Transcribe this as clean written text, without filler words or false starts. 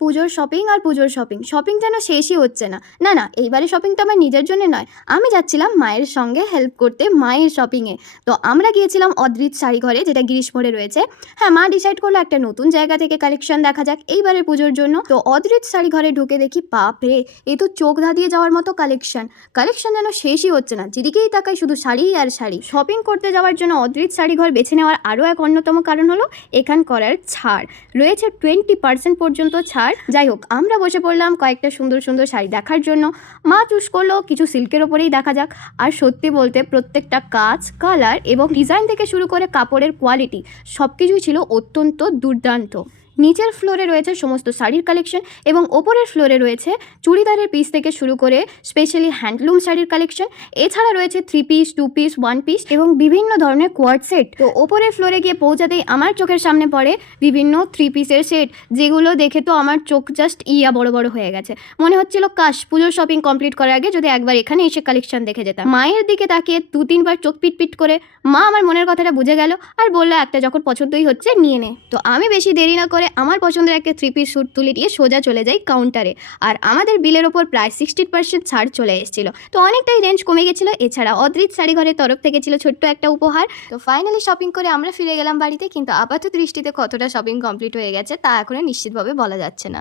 পুজোর শপিং আর পুজোর শপিং যেন শেষই হচ্ছে না। না এইবারে শপিং তো আমার নিজের জন্য নয়, আমি যাচ্ছিলাম মায়ের সঙ্গে হেল্প করতে মায়ের শপিংয়ে। তো আমরা গিয়েছিলাম অদ্রিত শাড়ি ঘরে, যেটা গিরিশ মোড়ে রয়েছে। হ্যাঁ, মা ডিসাইড করলো একটা নতুন জায়গা থেকে কালেকশন দেখা যাক এইবারের পুজোর জন্য। তো অদ্রিত শাড়ি ঘরে ঢুকে দেখি বাপ রে, এ তো চোখ ধাঁধিয়ে যাওয়ার মতো কালেকশন যেন শেষই হচ্ছে না। যেদিকেই তাকাই শুধু শাড়ি আর শাড়ি। শপিং করতে যাওয়ার জন্য অদ্রিত শাড়ি ঘর বেছে নেওয়ার আরও এক অন্যতম কারণ হলো এখানকার ছাড় রয়েছে 20% পর্যন্ত ছাড়। যাই হোক, আমরা বসে পড়লাম কয়েকটা সুন্দর সুন্দর শাড়ি দেখার জন্য। মা চুজ করলো কিছু সিল্কের ওপরেই দেখা যাক। আর সত্যি বলতে প্রত্যেকটা কাজ, কালার এবং ডিজাইন থেকে শুরু করে কাপড়ের কোয়ালিটি সব কিছুই ছিল অত্যন্ত দুর্দান্ত। নিচের ফ্লোরে রয়েছে সমস্ত শাড়ির কালেকশন এবং ওপরের ফ্লোরে রয়েছে চুড়িদারের পিস থেকে শুরু করে স্পেশালি হ্যান্ডলুম শাড়ির কালেকশন। এছাড়া রয়েছে 3 পিস, 2 পিস, 1 পিস এবং বিভিন্ন ধরনের কোয়ার্ড সেট। তো ওপরের ফ্লোরে গিয়ে পৌঁছাতেই আমার চোখের সামনে পড়ে বিভিন্ন 3 পিসের সেট, যেগুলো দেখে তো আমার চোখ জাস্ট বড় বড় হয়ে গেছে। মনে হচ্ছিল কাশ পুজোর শপিং কমপ্লিট করার আগে যদি একবার এখানে এসে কালেকশন দেখে যেতাম। মায়ের দিকে তাকিয়ে 2-3 বার চোখ পিট করে মা আমার মনের কথাটা বুঝে গেল আর বললো একটা যখন পছন্দই হচ্ছে নিয়ে নে। তো আমি বেশি দেরি না করে আমার পছন্দের একটা 3 পিস স্যুট তুলে দিয়ে সোজা চলে যাই কাউন্টারে। আর আমাদের বিলের ওপর প্রায় 60% ছাড় চলে এসেছিল। তো অনেকটাই রেঞ্জ কমে গেছিলো। এছাড়া অদ্রিত শাড়ি ঘরের তরফ থেকে ছিল ছোট্ট একটা উপহার। তো ফাইনালি শপিং করে আমরা ফিরে গেলাম বাড়িতে, কিন্তু আপাতত দৃষ্টিতে কতটা শপিং কমপ্লিট হয়ে গেছে তা এখনো নিশ্চিতভাবে বলা যাচ্ছে না।